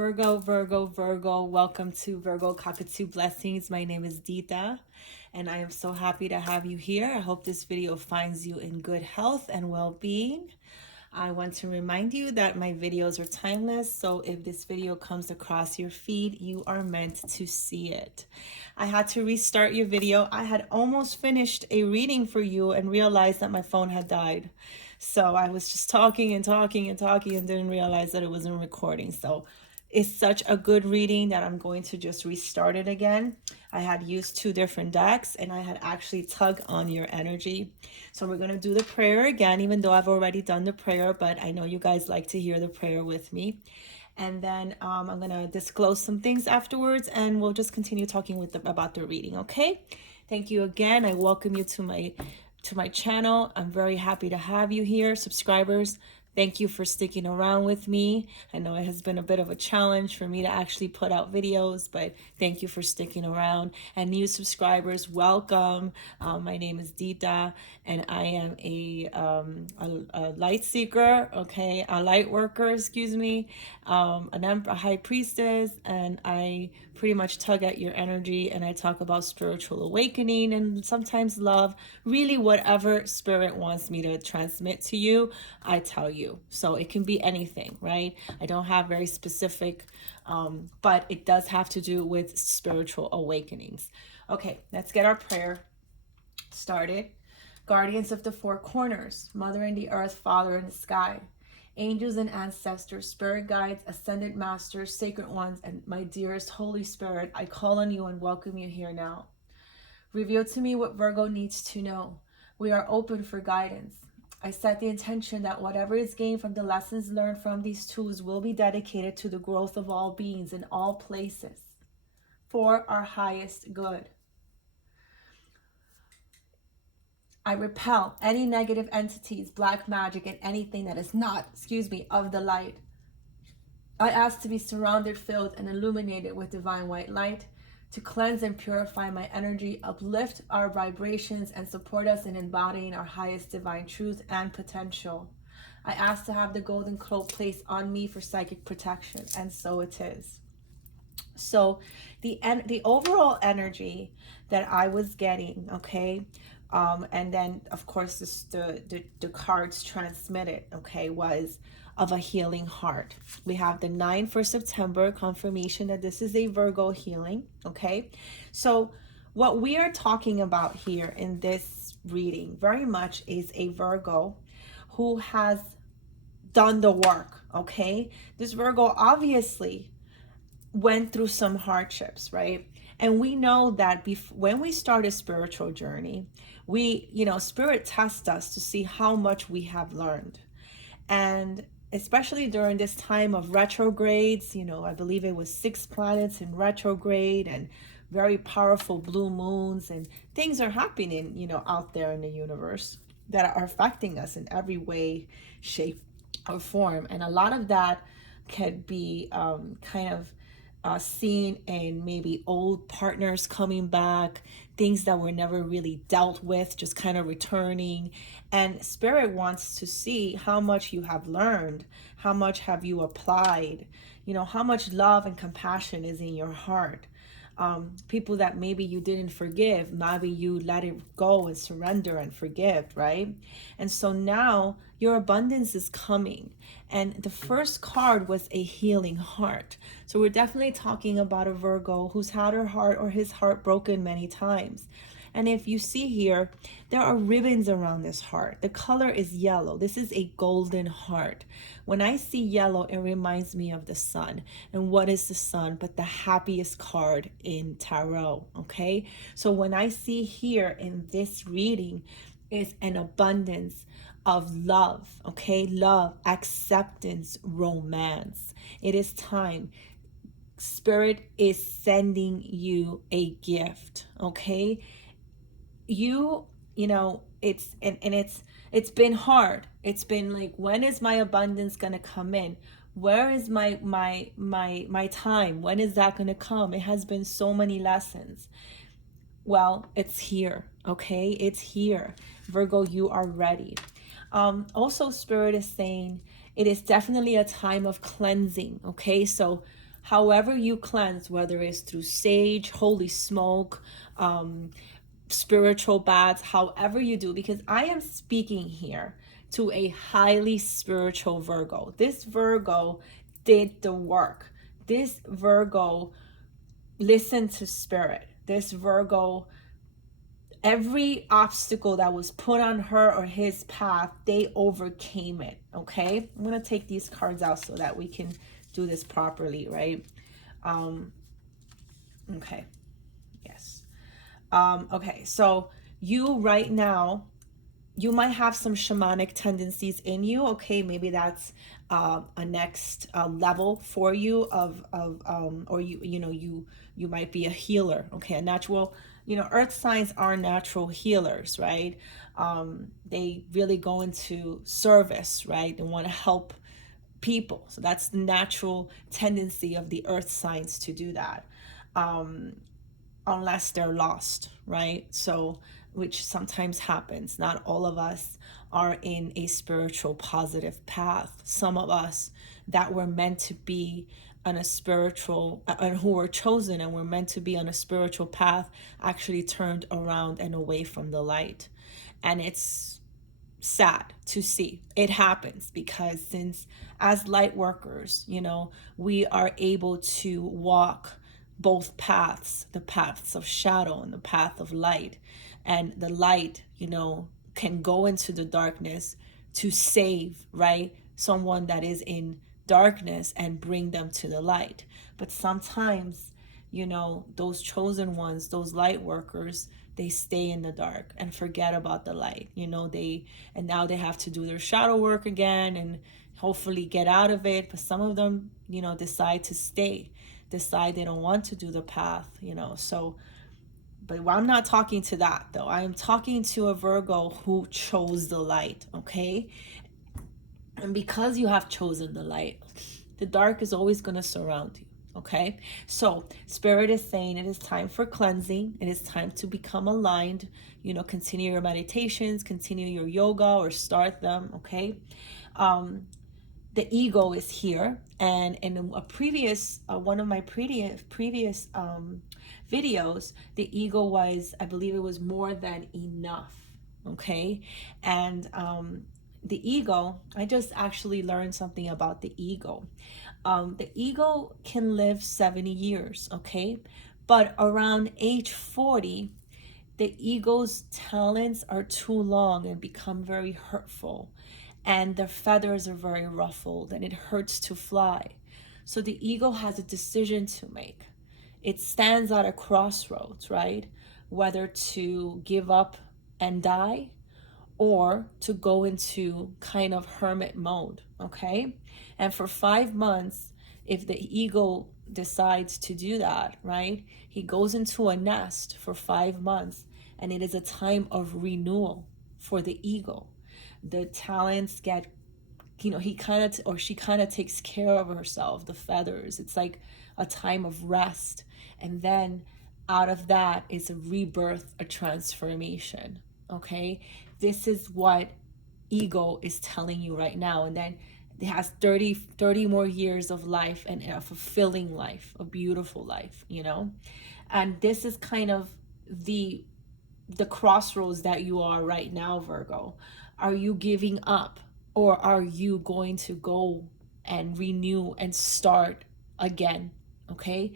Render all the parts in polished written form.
Virgo. Welcome to Virgo Cockatoo Blessings. My name is Dita, and I am so happy to have you here. I hope this video finds you in good health and well-being. I want to remind you that my videos are timeless, so if this video comes across your feed, you are meant to see it. I had to restart your video. I had almost finished a reading for you and realized that my phone had died. So I was just talking and didn't realize that it wasn't recording. So it's such a good reading that I'm going to just restart it again. I had used two different decks and I had actually tugged on your energy. So we're going to do the prayer again, even though I've already done the prayer, but I know you guys like to hear the prayer with me. And then I'm going to disclose some things afterwards and we'll just continue talking about the reading, okay? Thank you again. I welcome you to my channel. I'm very happy to have you here. Subscribers, thank you for sticking around with me. I know it has been a bit of a challenge for me to actually put out videos, but thank you for sticking around. And new subscribers, welcome. My name is Dita, and I am a light seeker, okay, a light worker, excuse me, a high priestess, and I pretty much tug at your energy, and I talk about spiritual awakening and sometimes love. Really, whatever spirit wants me to transmit to you, I tell you. So it can be anything, right? I don't have very specific, but it does have to do with spiritual awakenings. Okay, let's get our prayer started. Guardians of the four corners, Mother in the earth, Father in the sky, angels and ancestors, spirit guides, ascended masters, sacred ones, and my dearest Holy Spirit, I call on you and welcome you here now. Reveal to me what Virgo needs to know. We are open for guidance. I set the intention that whatever is gained from the lessons learned from these tools will be dedicated to the growth of all beings in all places for our highest good. I repel any negative entities, black magic, and anything that is not, of the light. I ask to be surrounded, filled, and illuminated with divine white light, to cleanse and purify my energy, uplift our vibrations, and support us in embodying our highest divine truth and potential. I ask to have the golden cloak placed on me for psychic protection, and so it is. So the overall energy that I was getting, okay, and then of course the cards transmitted, okay, was of a healing heart. We have the 9 for September, confirmation that this is a Virgo healing, okay? So what we are talking about here in this reading very much is a Virgo who has done the work, okay? This Virgo obviously went through some hardships, right? And we know that when we start a spiritual journey, spirit tests us to see how much we have learned. And especially during this time of retrogrades, I believe it was 6 planets in retrograde and very powerful blue moons, and things are happening, out there in the universe that are affecting us in every way, shape, or form. And a lot of that could be seen in maybe old partners coming back, things that were never really dealt with, just kind of returning. And Spirit wants to see how much you have learned, how much have you applied, how much love and compassion is in your heart. People that maybe you didn't forgive, maybe you let it go and surrender and forgive, right? And so now your abundance is coming. And the first card was a healing heart. So we're definitely talking about a Virgo who's had her heart or his heart broken many times. And if you see here, there are ribbons around this heart. The color is yellow. This is a golden heart. When I see yellow, it reminds me of the sun. And what is the sun but the happiest card in tarot, okay? So when I see here in this reading is an abundance of love, okay? Love, acceptance, romance. It is time. Spirit is sending you a gift, okay? It's been hard. It's been like, when is my abundance gonna come in? Where is my time? When is that gonna come? It has been so many lessons. Well, it's here, okay? It's here. Virgo, you are ready. Also, Spirit is saying it is definitely a time of cleansing, okay? So however you cleanse, whether it's through sage, holy smoke, spiritual baths, however you do, because I am speaking here to a highly spiritual Virgo. This Virgo did the work. This Virgo listened to spirit. This Virgo, every obstacle that was put on her or his path, they overcame it. Okay, I'm gonna take these cards out so that we can do this properly, right? Okay, yes. Okay, so you right now, you might have some shamanic tendencies in you. Okay, maybe that's a next level for you or you might be a healer. Okay, a natural, earth signs are natural healers, right? They really go into service, right? They want to help people. So that's the natural tendency of the earth signs to do that. Unless they're lost, right? So, which sometimes happens. Not all of us are in a spiritual positive path. Some of us that were meant to be on a spiritual, and who were chosen and were meant to be on a spiritual path, actually turned around and away from the light. And it's sad to see. It happens because since as light workers, we are able to walk both paths, the paths of shadow and the path of light. And the light, can go into the darkness to save, right? Someone that is in darkness and bring them to the light. But sometimes, those chosen ones, those light workers, they stay in the dark and forget about the light. And now they have to do their shadow work again and hopefully get out of it. But some of them, decide to stay, decide they don't want to do the path, so. But I'm not talking to that though. I am talking to a Virgo who chose the light, okay? And because you have chosen the light, the dark is always going to surround you, okay? So Spirit is saying it is time for cleansing. It is time to become aligned. Continue your meditations, continue your yoga or start them, okay? The ego is here, and in a previous one of my previous videos, the ego was, I believe it was more than enough, okay? And the ego, I just actually learned something about the ego. The ego can live 70 years, okay? But around age 40, the ego's talents are too long and become very hurtful, and their feathers are very ruffled and it hurts to fly. So the ego has a decision to make. It stands at a crossroads, right? Whether to give up and die or to go into kind of hermit mode, okay? And for 5 months, if the ego decides to do that, right, he goes into a nest for 5 months, and it is a time of renewal for the ego. The talents get, he kind of, or she kind of takes care of herself, the feathers. It's like a time of rest. And then out of that is a rebirth, a transformation, okay? This is what ego is telling you right now. And then it has 30 more years of life, and a fulfilling life, a beautiful life, And this is kind of the crossroads that you are right now, Virgo. Are you giving up, or are you going to go and renew and start again? Okay,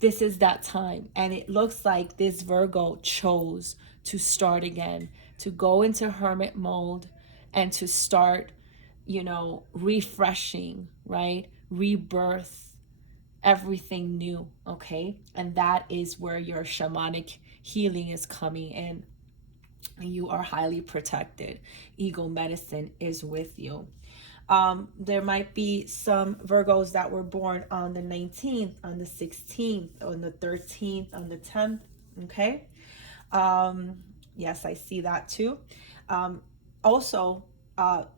this is that time, and it looks like this Virgo chose to start again, to go into hermit mode and to start, refreshing, right? Rebirth, everything new, okay? And that is where your shamanic healing is coming in. You are highly protected. Ego medicine is with you. There might be some Virgos that were born on the 19th, on the 16th, on the 13th, on the 10th, okay? Yes, I see that too. Also,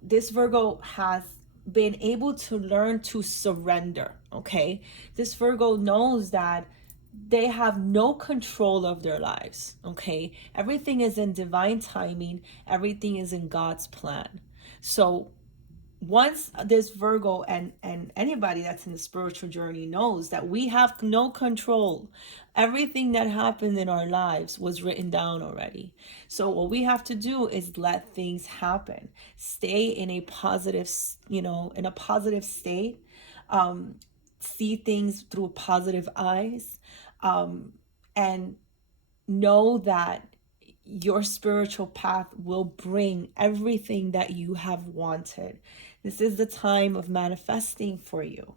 this Virgo has been able to learn to surrender, okay? This Virgo knows that they have no control of their lives, okay? Everything is in divine timing. Everything is in God's plan. So once this Virgo and anybody that's in the spiritual journey knows that we have no control. Everything that happened in our lives was written down already. So what we have to do is let things happen. Stay in a positive, in a positive state. See things through positive eyes, and know that your spiritual path will bring everything that you have wanted. This is the time of manifesting for you.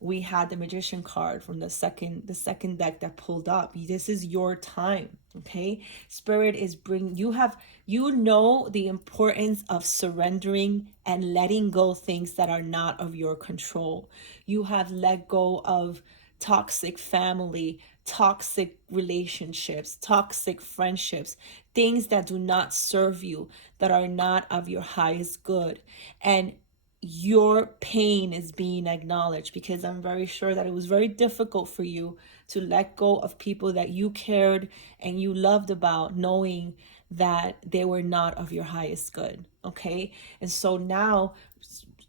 We had the Magician card from the second deck that pulled up. This is your time, okay? Spirit is you know the importance of surrendering and letting go things that are not of your control. You have let go of toxic family, toxic relationships, toxic friendships, things that do not serve you, that are not of your highest good. And your pain is being acknowledged, because I'm very sure that it was very difficult for you to let go of people that you cared and you loved about, knowing that they were not of your highest good. Okay. And so now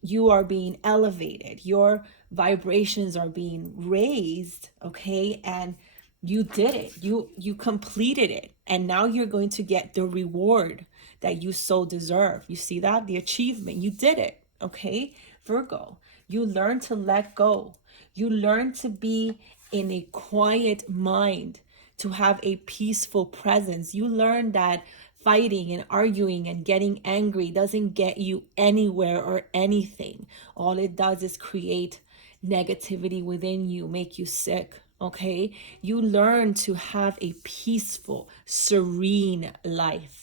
you are being elevated, your vibrations are being raised. Okay. And you did it, you completed it, and now you're going to get the reward that you so deserve. You see that? The achievement, you did it. Okay, Virgo, you learn to let go. You learn to be in a quiet mind, to have a peaceful presence. You learn that fighting and arguing and getting angry doesn't get you anywhere or anything. All it does is create negativity within you, make you sick. Okay, you learn to have a peaceful, serene life.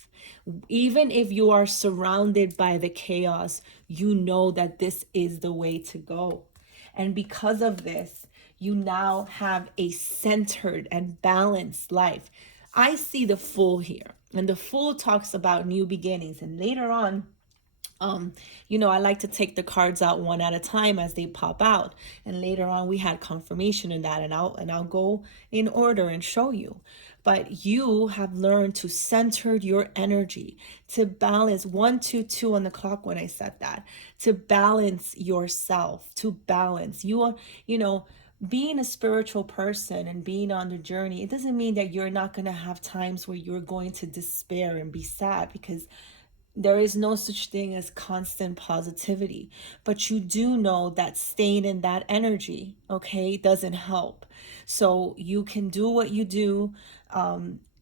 Even if you are surrounded by the chaos, you know that this is the way to go. And because of this, you now have a centered and balanced life. I see the Fool here, and the Fool talks about new beginnings. And later on, I like to take the cards out one at a time as they pop out. And later on, we had confirmation in that, and I'll go in order and show you. But you have learned to center your energy, to balance 122 on the clock when I said that, to balance yourself, to balance being a spiritual person and being on the journey. It doesn't mean that you're not going to have times where you're going to despair and be sad, because there is no such thing as constant positivity. But you do know that staying in that energy, okay, doesn't help. So you can do what you do,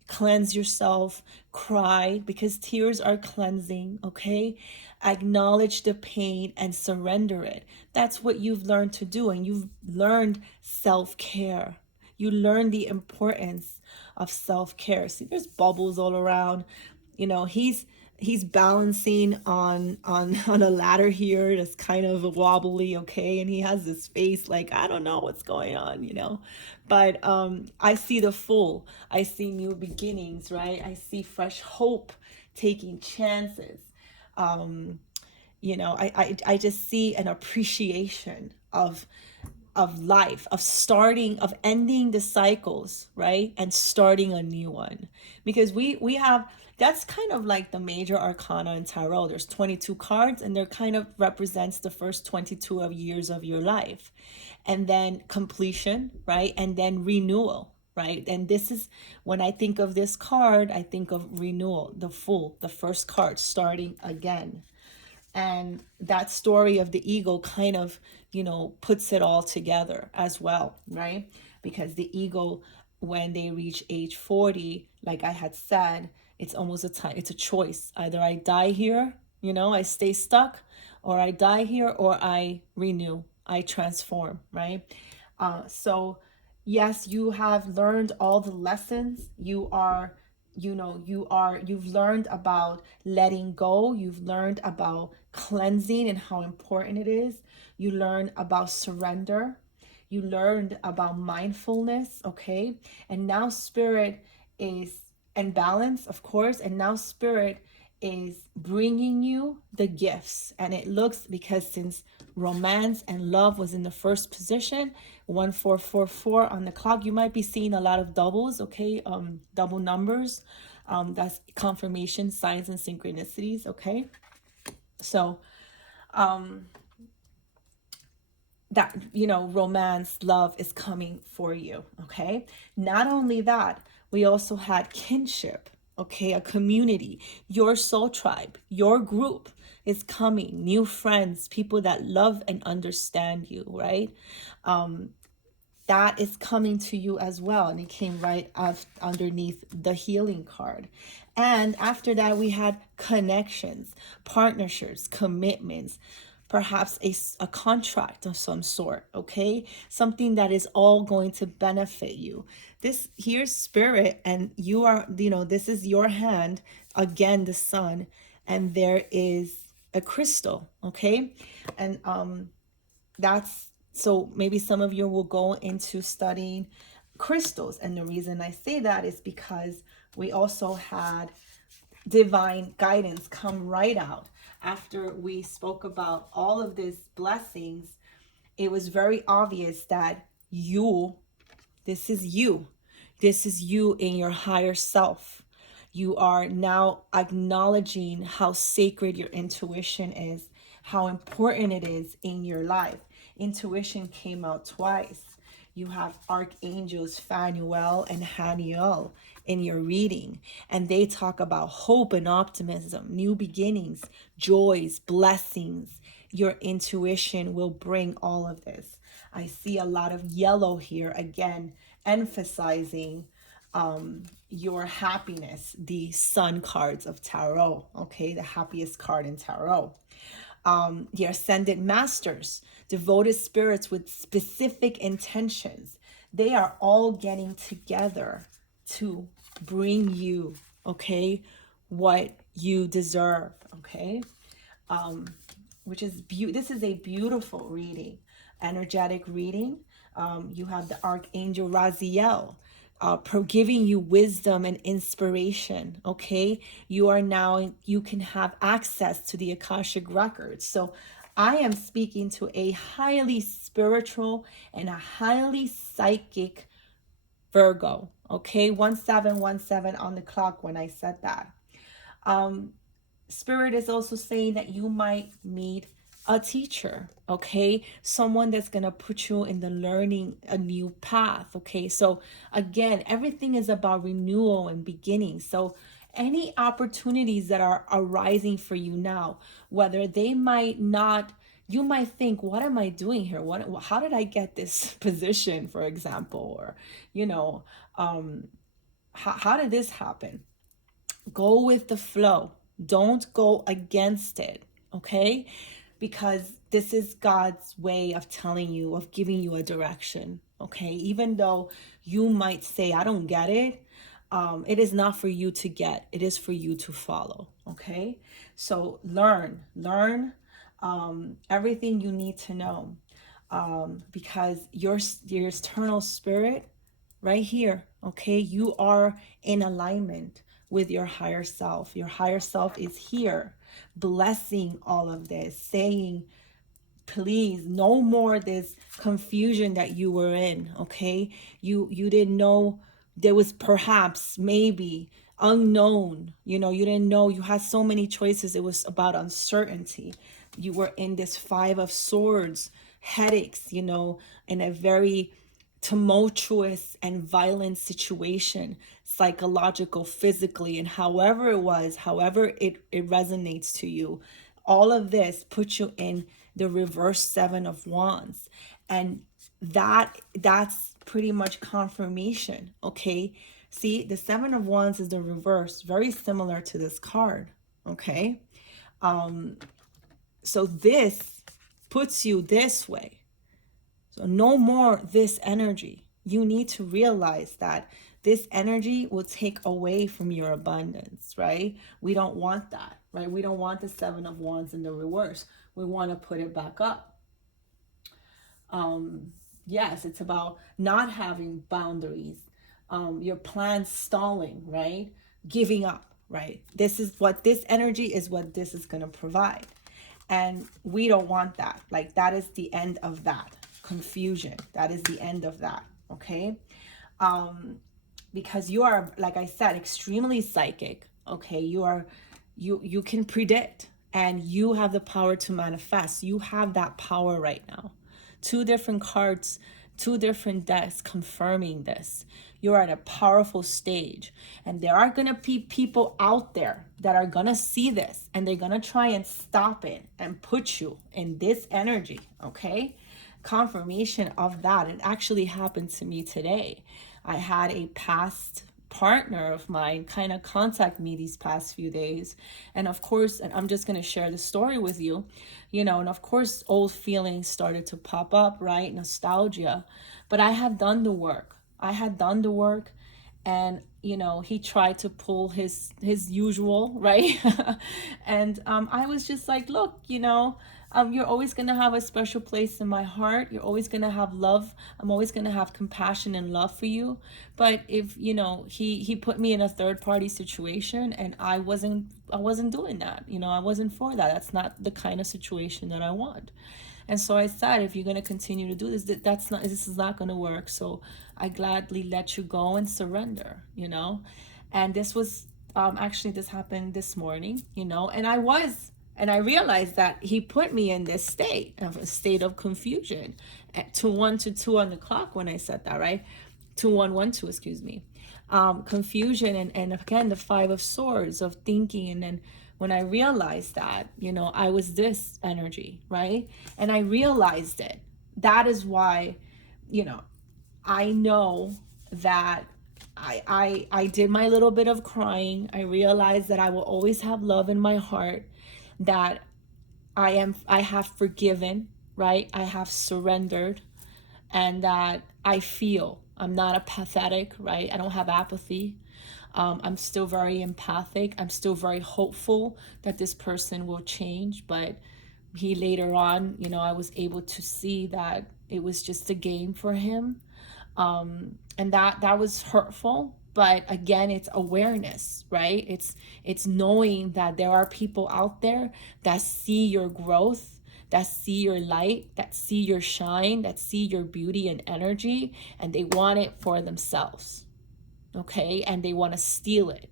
cleanse yourself, cry, because tears are cleansing, okay? Acknowledge the pain and surrender it. That's what you've learned to do. And you've learned self-care. You learn the importance of self-care. See, there's bubbles all around. He's balancing on a ladder here that's kind of wobbly, okay, and he has this face like, I don't know what's going on. But I see the Fool. I see new beginnings, right? I see fresh hope, taking chances. I just see an appreciation of life, of starting, of ending the cycles, right? And starting a new one. Because we have, that's kind of like the major arcana in tarot. There's 22 cards, and they're kind of represents the first 22 of years of your life. And then completion, right? And then renewal, right? And this is, when I think of this card, I think of renewal, the Fool, the first card, starting again. And that story of the eagle kind of puts it all together as well, right? Because the eagle, when they reach age 40, like I had said, it's almost it's a choice. Either I die here, I stay stuck, or I die here, or I renew, I transform, right? So yes, you have learned all the lessons. You've learned about letting go. You've learned about cleansing and how important it is. You learned about surrender. You learned about mindfulness, okay? And now spirit is, and balance, of course, and now spirit is bringing you the gifts. And it looks, because since romance and love was in the first position, 1444 on the clock, you might be seeing a lot of doubles, okay? Double numbers. That's confirmation, signs, and synchronicities, okay? So um, that, you know, romance, love is coming for you. Okay. Not only that, we also had kinship. Okay. A community, your soul tribe, your group is coming, new friends, people that love and understand you, right? That is coming to you as well. And it came right underneath the healing card. And after that, we had connections, partnerships, commitments, perhaps a contract of some sort, okay? Something that is all going to benefit you. This here's spirit, and you are, you know, this is your hand, again, the sun, and there is a crystal, okay? And that's, so maybe some of you will go into studying crystals. And the reason I say that is because we also had divine guidance come right out after we spoke about all of these blessings. It was very obvious that you, this is you. This is you in your higher self. You are now acknowledging how sacred your intuition is, how important it is in your life. Intuition came out twice. You have archangels Phanuel and Haniel in your reading, and they talk about hope and optimism, new beginnings, joys, blessings. Your intuition will bring all of this. I see a lot of yellow here, again, emphasizing your happiness, the sun cards of tarot, okay, the happiest card in tarot. The ascended masters, devoted spirits with specific intentions, they are all getting together to bring you, okay, what you deserve, okay? Which is this is a beautiful reading, energetic reading. You have the archangel Raziel giving you wisdom and inspiration. Okay, you are now, you can have access to the Akashic records. So I am speaking to a highly spiritual and a highly psychic Virgo. Okay, 1717 on the clock when I said that. Spirit is also saying that you might meet a teacher, okay? Someone that's going to put you in the learning a new path, okay? So again, everything is about renewal and beginning. So any opportunities that are arising for you now, whether they might not, you might think, what am I doing here? How did I get this position, for example? Or, you know, how did this happen? Go with the flow. Don't go against it, okay? Because this is God's way of telling you, of giving you a direction, okay? Even though you might say, I don't get it, it is not for you to get, it is for you to follow, okay? So learn everything you need to know, because your eternal spirit right here, okay, you are in alignment with your higher self. Your higher self is here blessing all of this, saying, please, no more this confusion that you were in, okay? You didn't know, there was perhaps, maybe, unknown, you know, you didn't know, you had so many choices, it was about uncertainty. You were in this 5 of Swords, headaches, you know, in a very tumultuous and violent situation, psychological, physically, and however it was, however it resonates to you, all of this puts you in the reverse 7 of Wands. And that's pretty much confirmation, okay? See, the 7 of Wands is the reverse, very similar to this card, okay? So this puts you this way. So no more this energy. You need to realize that this energy will take away from your abundance, right? We don't want that, right? We don't want the 7 of Wands in the reverse. We want to put it back up. Yes, it's about not having boundaries. Your plans stalling, right? Giving up, right? This is what this energy is, what this is going to provide. And we don't want that. Like, that is the end of that confusion. That is the end of that, okay? Because you are, like I said, extremely psychic, okay? You can predict and you have the power to manifest. You have that power right now. Two different cards, two different decks confirming this. You're at a powerful stage, and there are going to be people out there that are going to see this, and they're going to try and stop it and put you in this energy, okay? Confirmation of that. It actually happened to me today. I had a past partner of mine kind of contact me these past few days, and of course, and I'm just going to share the story with you, you know, and of course old feelings started to pop up, right? Nostalgia. But I had done the work. I had done the work, and you know, he tried to pull his usual, right? And I was just like, look, you know, you're always going to have a special place in my heart. You're always going to have love. I'm always going to have compassion and love for you. But if, you know, he put me in a third party situation, and I wasn't doing that. You know, I wasn't for that. That's not the kind of situation that I want. And so I said, if you're going to continue to do this, this is not going to work. So I gladly let you go and surrender, you know. And this was actually, this happened this morning, you know, and I realized that he put me in this state, of a state of confusion at 2:01 on the clock when I said that, right? 2112, excuse me. Confusion, and again, the Five of Swords of thinking. And then when I realized that, you know, I was this energy, right? And I realized it. That is why, you know, I know that I did my little bit of crying. I realized that I will always have love in my heart, that I have forgiven, right? I have surrendered, and that I feel I'm not apathetic, right? I don't have apathy. I'm still very empathic. I'm still very hopeful that this person will change. But he later on, you know, I was able to see that it was just a game for him. And that was hurtful. But again, it's awareness, right? It's knowing that there are people out there that see your growth, that see your light, that see your shine, that see your beauty and energy, and they want it for themselves, okay? And they want to steal it.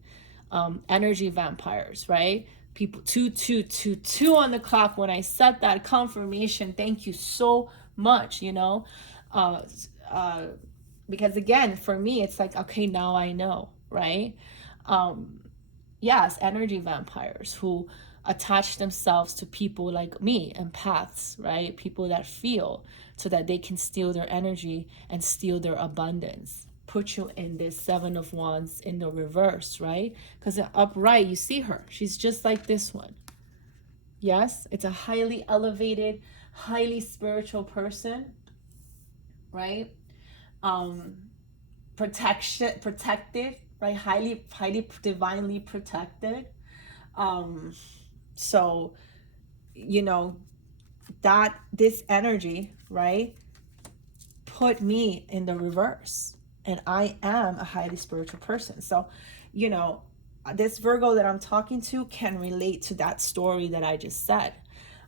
Energy vampires, right? People, 2222 on the clock when I set that confirmation. Thank you so much, you know? Because again, for me, it's like, okay, now I know, right? Yes, energy vampires who attach themselves to people like me, empaths, right? People that feel, so that they can steal their energy and steal their abundance. Put you in this Seven of Wands in the reverse, right? Because upright, you see her. She's just like this one. Yes, it's a highly elevated, highly spiritual person, right? Protected, right? Highly divinely protected. So, you know, that this energy, right, put me in the reverse, and I am a highly spiritual person. So, you know, this Virgo that I'm talking to can relate to that story that I just said.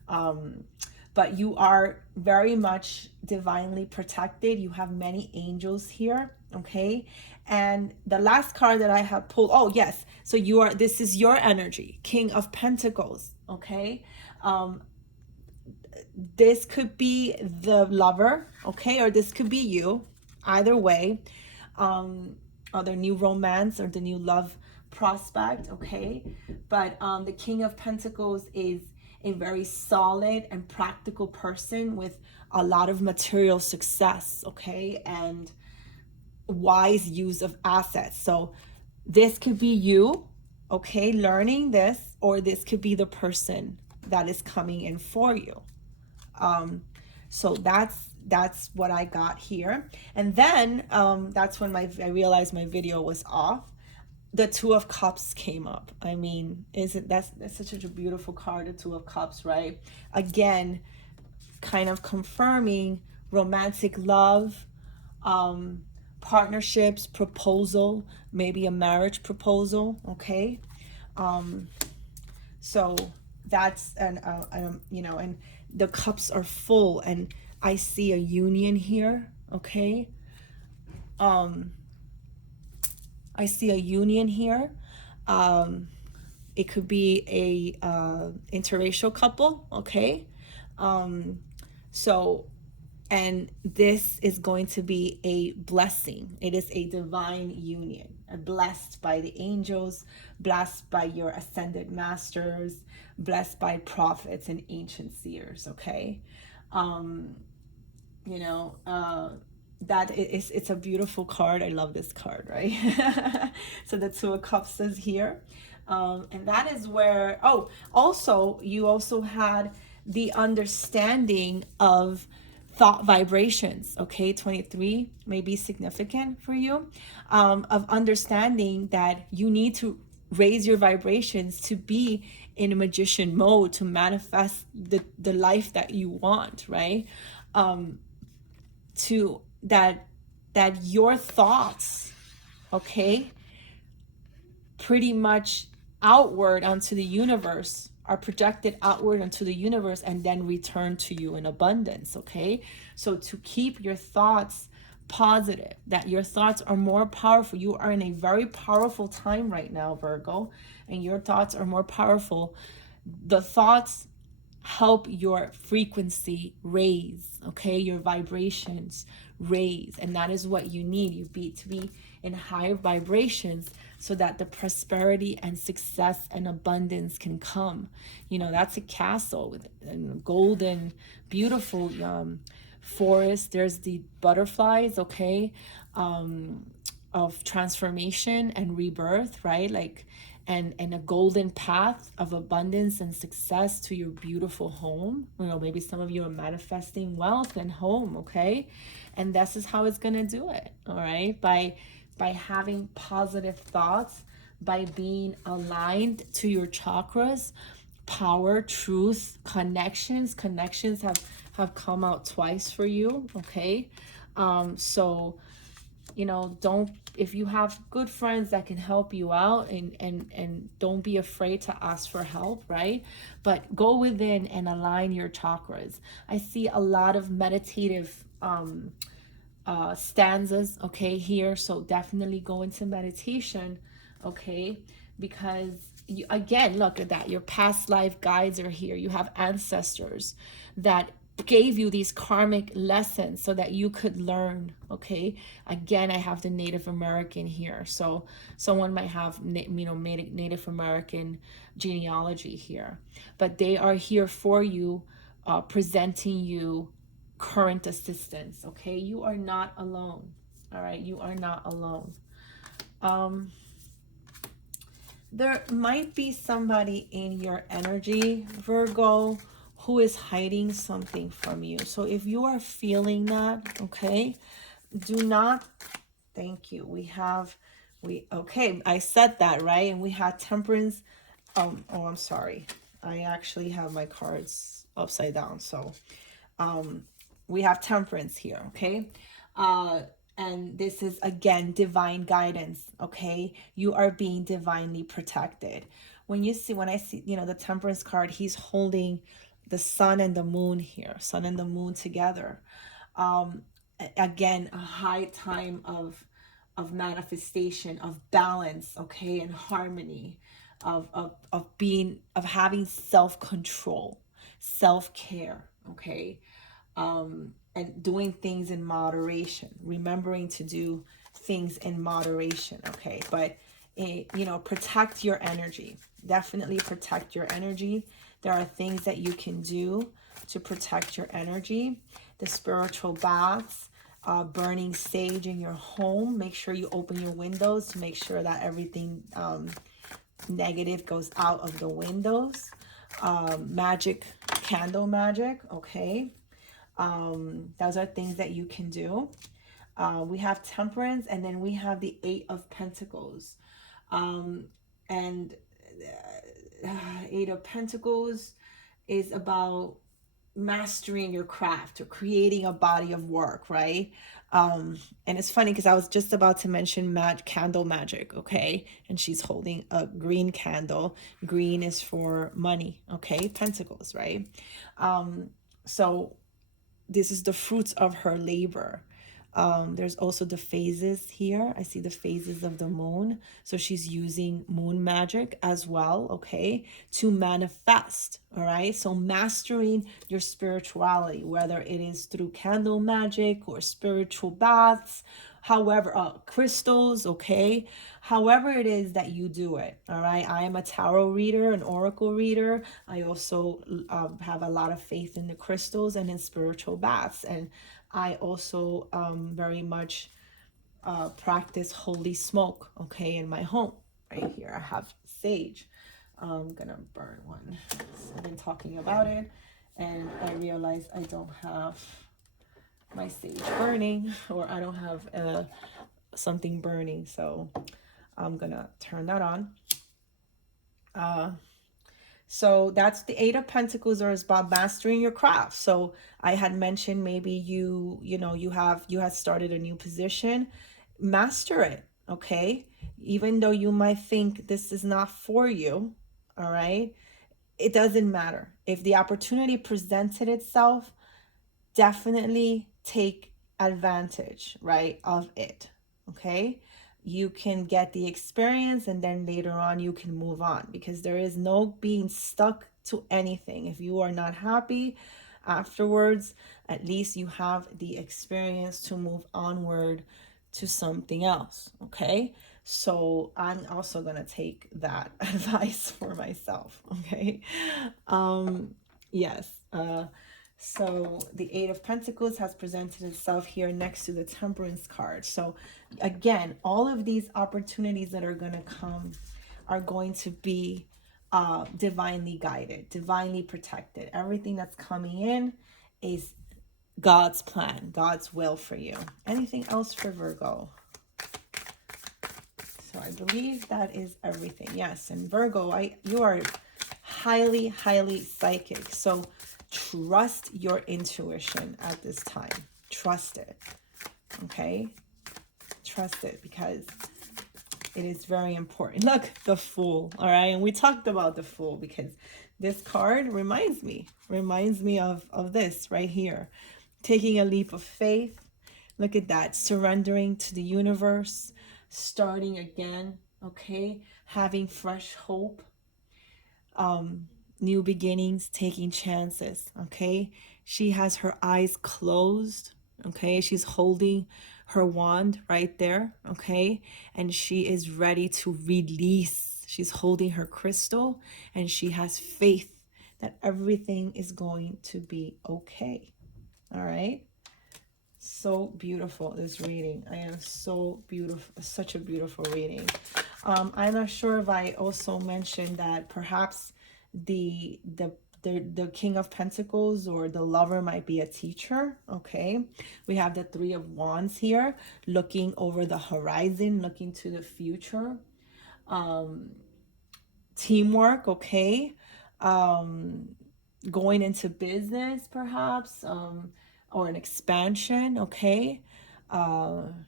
But you are very much divinely protected. You have many angels here, okay? And the last card that I have pulled, oh yes, so this is your energy, King of Pentacles, okay? This could be the lover, okay? Or this could be you, either way. Or the new romance or the new love prospect, okay? But the King of Pentacles is a very solid and practical person with a lot of material success, okay? And wise use of assets. So this could be you, okay, learning this, or this could be the person that is coming in for you. So that's what I got here. And then that's when I realized my video was off. The Two of Cups came up. I mean, that's such a beautiful card, the Two of Cups, right? Again, kind of confirming romantic love, partnerships, proposal, maybe a marriage proposal, okay? So that's, and you know, and the cups are full, and I see a union here, okay? I see a union here. It could be a interracial couple, okay? So, and this is going to be a blessing. It is a divine union, blessed by the angels, blessed by your ascended masters, blessed by prophets and ancient seers, okay? You know, that is, it's a beautiful card. I love this card, right? So the Two of Cups is here. And that is where, oh, also, you also had the understanding of thought vibrations, okay? 23 may be significant for you, of understanding that you need to raise your vibrations to be in a magician mode to manifest the life that you want, right? To that your thoughts, okay, pretty much outward onto the universe, are projected outward onto the universe and then return to you in abundance, okay? So to keep your thoughts positive, that your thoughts are more powerful. You are in a very powerful time right now, Virgo, and your thoughts are more powerful. The thoughts help your frequency raise, okay? Your vibrations raise, and that is what you need. You be to be in higher vibrations so that the prosperity and success and abundance can come. You know, that's a castle with a golden, beautiful forest. There's the butterflies, okay, of transformation and rebirth, right? Like, and a golden path of abundance and success to your beautiful home. You know, maybe some of you are manifesting wealth and home, okay? And this is how it's gonna do it, all right? By having positive thoughts, by being aligned to your chakras, power, truth, connections have come out twice for you, okay? So, you know, don't, if you have good friends that can help you out, and don't be afraid to ask for help, right? But go within and align your chakras. I see a lot of meditative stanzas, okay, here. So definitely go into meditation, okay? Because you, again, look at that, your past life guides are here. You have ancestors that gave you these karmic lessons so that you could learn, okay? Again, I have the Native American here, so someone might have Native American genealogy here, but they are here for you, presenting you current assistance, okay? You are not alone, all right? You are not alone. There might be somebody in your energy, Virgo, who is hiding something from you. So if you are feeling that, okay, do not, thank you. Okay, I said that, right? And we had Temperance. Oh, I'm sorry. I actually have my cards upside down. So we have Temperance here, okay? And this is, again, divine guidance, okay? You are being divinely protected. When I see, you know, the Temperance card, he's holding the sun and the moon here, sun and the moon together. Again, a high time of manifestation, of balance, okay, and harmony, of having self-control, self-care, okay, and doing things in moderation, remembering to do things in moderation, okay? But you know, protect your energy. Definitely protect your energy. There are things that you can do to protect your energy. The spiritual baths, burning sage in your home. Make sure you open your windows to make sure that everything negative goes out of the windows. Magic, candle magic, okay? Those are things that you can do. We have Temperance, and then we have the Eight of Pentacles. And Eight of Pentacles is about mastering your craft or creating a body of work, right? And it's funny because I was just about to mention candle magic, okay? And she's holding a green candle. Green is for money, okay? Pentacles, right? So this is the fruits of her labor. There's also the phases here. I see the phases of the moon. So she's using moon magic as well, okay, to manifest, all right? So mastering your spirituality, whether it is through candle magic or spiritual baths, however, crystals, okay, however it is that you do it, all right? I am a tarot reader, an oracle reader. I also have a lot of faith in the crystals and in spiritual baths, and I also very much practice holy smoke, okay, in my home. Right here, I have sage. I'm gonna burn one. So I've been talking about it, and I realized I don't have my sage burning, or I don't have something burning, so I'm gonna turn that on. So that's the Eight of Pentacles, or is about mastering your craft. So I had mentioned maybe you had started a new position. Master it, okay? Even though you might think this is not for you, all right? It doesn't matter. If the opportunity presented itself, definitely take advantage, right, of it, okay? You can get the experience, and then later on you can move on, because there is no being stuck to anything. If you are not happy afterwards, at least you have the experience to move onward to something else, okay? So I'm also gonna take that advice for myself, okay? Yes. So the Eight of Pentacles has presented itself here next to the Temperance card. So again, all of these opportunities that are going to come are going to be divinely guided, divinely protected. Everything that's coming in is God's plan, God's will for you. Anything else for Virgo? So I believe that is everything. Yes, and Virgo, you are highly, highly psychic. So trust your intuition at this time. Trust it, okay? Trust it, because it is very important. Look, the Fool, all right? And we talked about the Fool because this card reminds me of this right here. Taking a leap of faith. Look at that. Surrendering to the universe. Starting again, okay? Having fresh hope. New beginnings, taking chances, okay? She has her eyes closed, okay? She's holding her wand right there, okay? And she is ready to release. She's holding her crystal, and she has faith that everything is going to be okay, all right? So beautiful, this reading. I am so beautiful, such a beautiful reading. I'm not sure if I also mentioned that perhaps the King of Pentacles or the lover might be a teacher, okay? We have the Three of Wands here, looking over the horizon, looking to the future. Teamwork, okay? Going into business, perhaps, or an expansion, okay?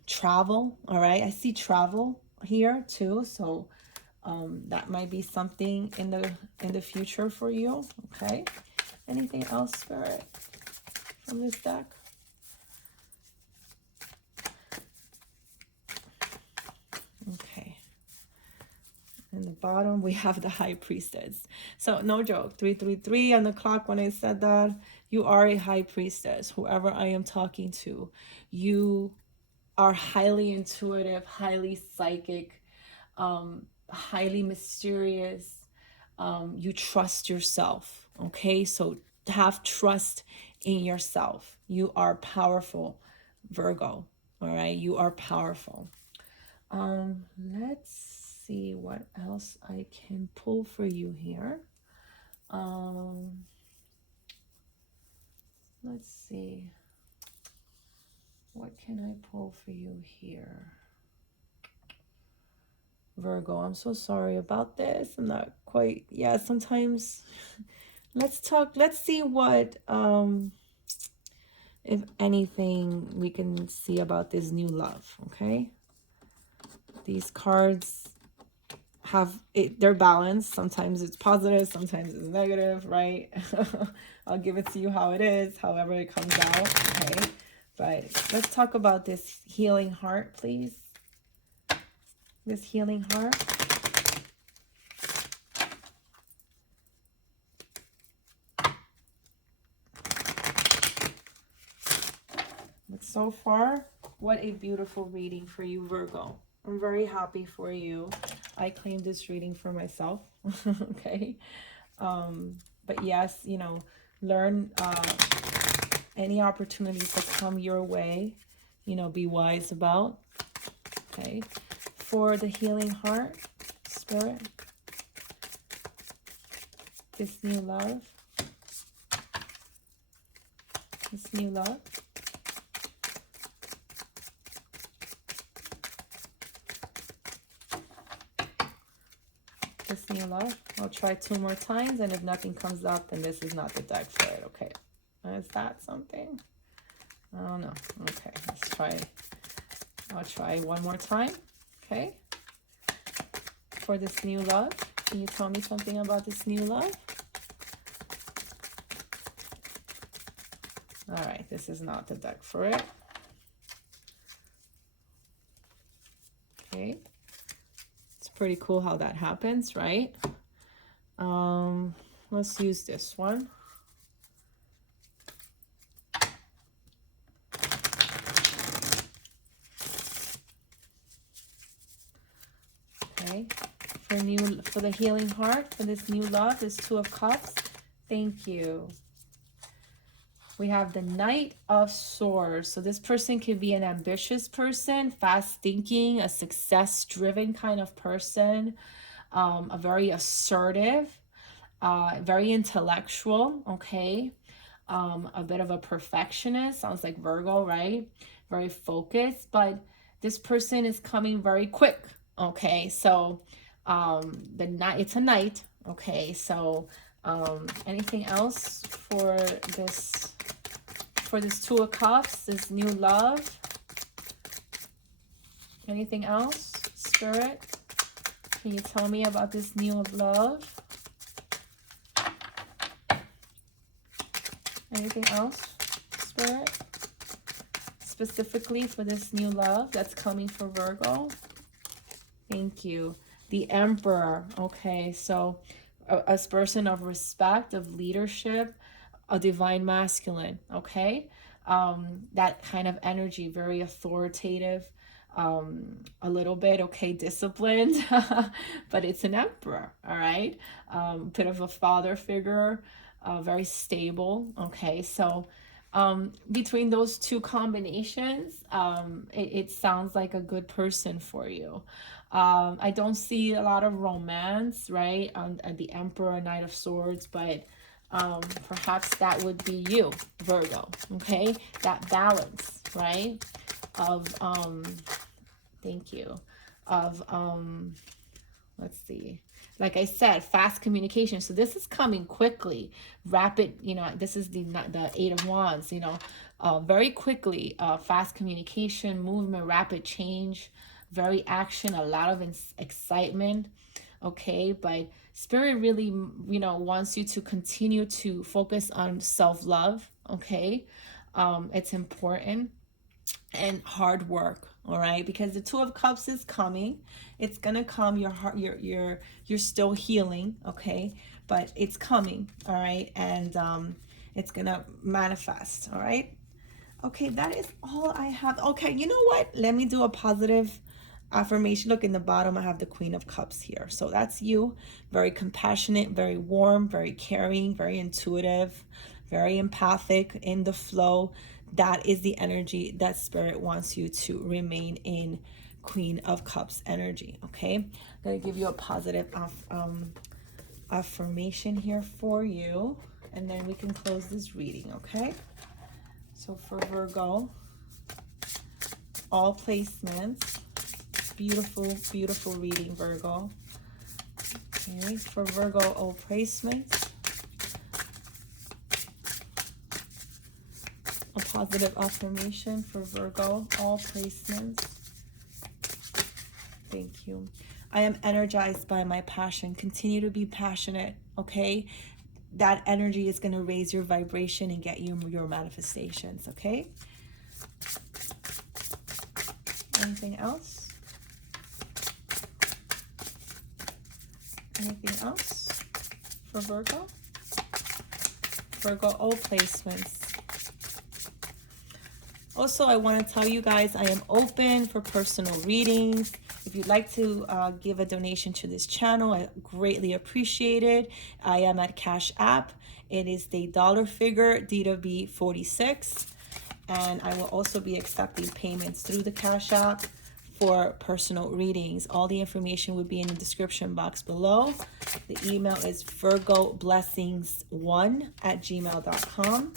Travel, all right? I see travel here too, so that might be something in the future for you, okay? Anything else, Spirit, from this deck? Okay. In the bottom, we have the High Priestess. So no joke, 333 on the clock when I said that. You are a High Priestess. Whoever I am talking to, you are highly intuitive, highly psychic, highly mysterious. You trust yourself, okay? So have trust in yourself. You are powerful, Virgo, all right? You are powerful. Let's see what else I can pull for you here. Let's see. What can I pull for you here? Virgo, I'm so sorry about this. I'm not quite, yeah, sometimes let's see what, if anything we can see about this new love, okay? These cards have they're balanced. Sometimes it's positive, sometimes it's negative, right? I'll give it to you how it is, however it comes out, okay? But let's talk about this healing heart, please. This healing heart. But so far, what a beautiful reading for you, Virgo. I'm very happy for you. I claim this reading for myself. Okay. But yes, you know, learn any opportunities that come your way, you know, be wise about. Okay. For the healing heart, Spirit, this new love, this new love. This new love. I'll try 2 more times, and if nothing comes up, then this is not the deck for it. Okay. Is that something? I don't know. Okay, let's try. I'll try 1 more time. Okay. For this new love, can you tell me something about this new love? All right, this is not the deck for it. Okay. It's pretty cool how that happens, right? Let's use this one. Okay. For the healing heart, for this new love, this 2 of Cups. Thank you. We have the Knight of Swords. So this person could be an ambitious person, fast thinking, a success-driven kind of person, a very assertive, very intellectual, okay? A bit of a perfectionist. Sounds like Virgo, right? Very focused, but this person is coming very quick, okay? So the night, it's a knight, okay? So anything else for this 2 of Cups, this new love? Anything else, Spirit? Can you tell me about this new love? Anything else, Spirit? Specifically for this new love that's coming for Virgo? Thank you. The Emperor. Okay, so a person of respect, of leadership, a divine masculine, okay? That kind of energy, very authoritative, a little bit, okay, disciplined, but it's an emperor, all right? Bit of a father figure, very stable, okay? So between those 2 combinations, it sounds like a good person for you. I don't see a lot of romance, right, on the Emperor, Knight of Swords, but perhaps that would be you, Virgo, okay? That balance, right, of thank you, of let's see, like I said, fast communication. So this is coming quickly, rapid, you know, this is the 8 of Wands, you know, very quickly, fast communication, movement, rapid change, very action, a lot of excitement, okay? But Spirit really, you know, wants you to continue to focus on self-love, okay? It's important, and hard work, all right? Because the 2 of Cups is coming. It's gonna come. Your heart, you're still healing, okay? But it's coming, all right? And it's gonna manifest, all right? Okay, that is all I have. Okay, you know what? Let me do a positive affirmation. Look, in the bottom, I have the Queen of Cups here. So that's you. Very compassionate, very warm, very caring, very intuitive, very empathic, in the flow. That is the energy that Spirit wants you to remain in, Queen of Cups energy, okay? I'm going to give you a positive affirmation here for you, and then we can close this reading, okay? So for Virgo, all placements, beautiful, beautiful reading, Virgo. Okay, for Virgo, all placements, a positive affirmation for Virgo, all placements. Thank you. I am energized by my passion. Continue to be passionate, okay? That energy is going to raise your vibration and get you your manifestations, okay? Anything else? Anything else for Virgo? Virgo All Placements. Also, I want to tell you guys I am open for personal readings. If you'd like to give a donation to this channel, I greatly appreciate it. I am at Cash App. It is the dollar figure DW46. And I will also be accepting payments through the Cash App for personal readings. All the information would be in the description box below. The email is virgoblessings1@gmail.com.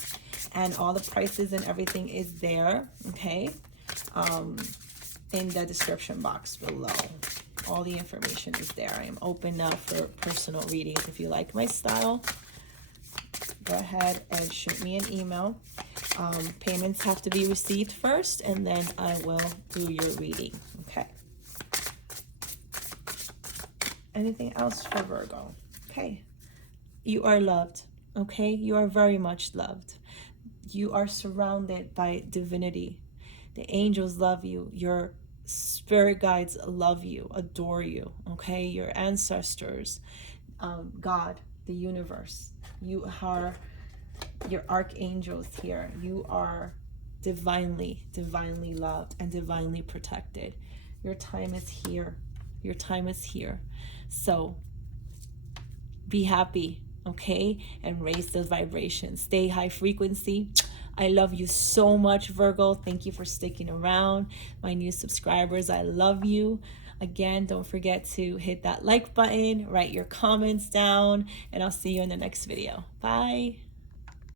And all the prices and everything is there, okay, in the description box below. All the information is there. I am open now for personal readings. If you like my style, go ahead and shoot me an email. Payments have to be received first, and then I will do your reading, okay? Anything else for Virgo? Okay. You are loved, okay? You are very much loved. You are surrounded by divinity. The angels love you. Your spirit guides love you, adore you, okay? Your ancestors, God, the universe. You are your archangels here. You are divinely loved and divinely protected. Your time is here. Your time is here. So be happy, okay? And raise those vibrations. Stay high frequency. I love you so much, Virgo. Thank you for sticking around. My new subscribers, I love you. Again, don't forget to hit that like button, write your comments down, and I'll see you in the next video. Bye.